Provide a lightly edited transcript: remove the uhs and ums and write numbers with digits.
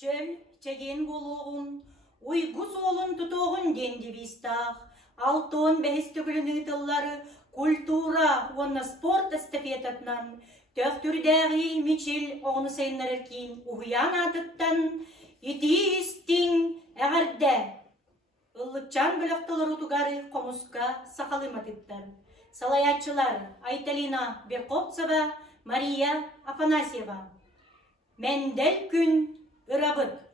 Çöl çegen boluğun, uyguz olun tutuğun dendi bistağ. Алтон бәхістігіліні тыллары культура, онна спорт эстафетатнан, төқтүрдәғи мечил оғны сайынлары кейін ұғыян атыттан, итиістің әғірді. Ұллықчан біліқтілер ұтуғары қомысқа сақалыматыттар. Салаятчылар Айталина Берковцева, Мария Афанасьева. Мәндәл күн ырабыт.